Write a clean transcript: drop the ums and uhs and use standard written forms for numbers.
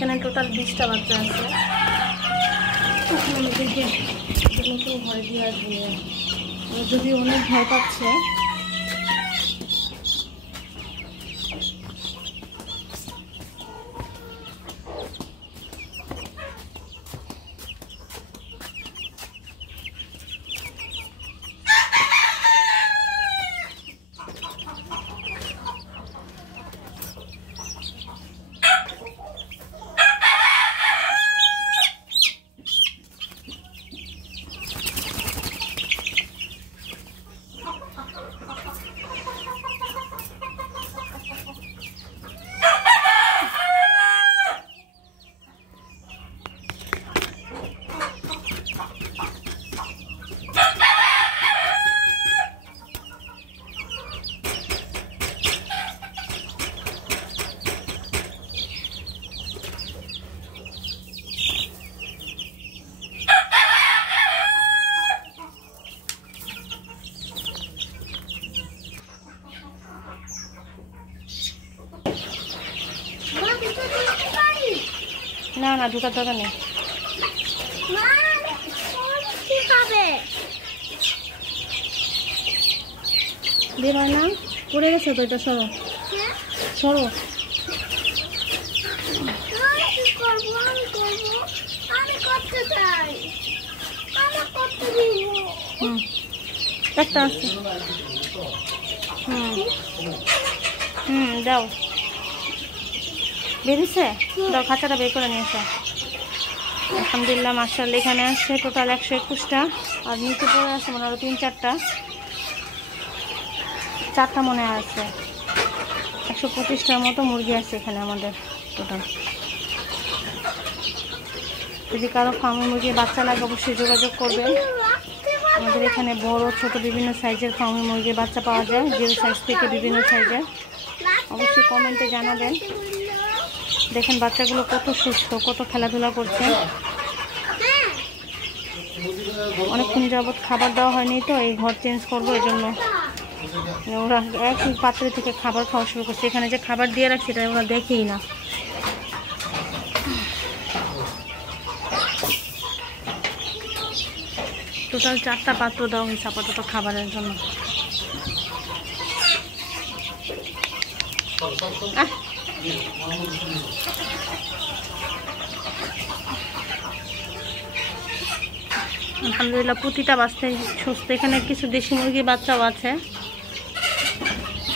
এখানে টোটাল 20টা বাচ্চা আছে। আমাদেরকে ঘরে দিয়ে আসবো, যদি অনেক ভয় পাচ্ছে। না না, ঢোকার দরকার নেই। বের হয় না, পড়ে গেছে তো, এটা সরো সরো। একটা আছে। দাও, বেরিয়েছে, দাও, খাঁচাটা বের করে নিয়েছে। আলহামদুলিল্লাহ, মাশাআল্লাহ। এখানে আছে টোটাল 121টা, আর নিচে পড়ে আছে মনে হয় 3-4টা, 4টা মনে আছে। 125টার মতো মুরগি আছে এখানে আমাদের টোটাল। যদি কারো ফার্মে মুরগির বাচ্চা লাগে অবশ্যই যোগাযোগ করবেন। আমাদের এখানে বড় ছোট বিভিন্ন সাইজের ফার্মে মুরগির বাচ্চা পাওয়া যায়, 0 সাইজ থেকে বিভিন্ন সাইজের। অবশ্যই কমেন্টে জানাবেন। দেখেন বাচ্চাগুলো কত সুস্থ, কত খেলাধুলা করছে। অনেকক্ষণ যাবৎ খাবার দেওয়া হয়নি, তো এই ঘর চেঞ্জ করবো, এই জন্য ওরা একই পাত্রে থেকে খাবার খাওয়া শুরু করছে। এখানে যে খাবার দিয়ে রাখছে এটা ওরা দেখেই না। টোটাল 4টা পাত্র দেওয়া হয়েছে আপাতত খাবারের জন্য। আলহামদুলিল্লাহ, প্রতিটা বাচ্চাই সুস্থ। এখানে কিছু দেশি মুরগির বাচ্চাও আছে।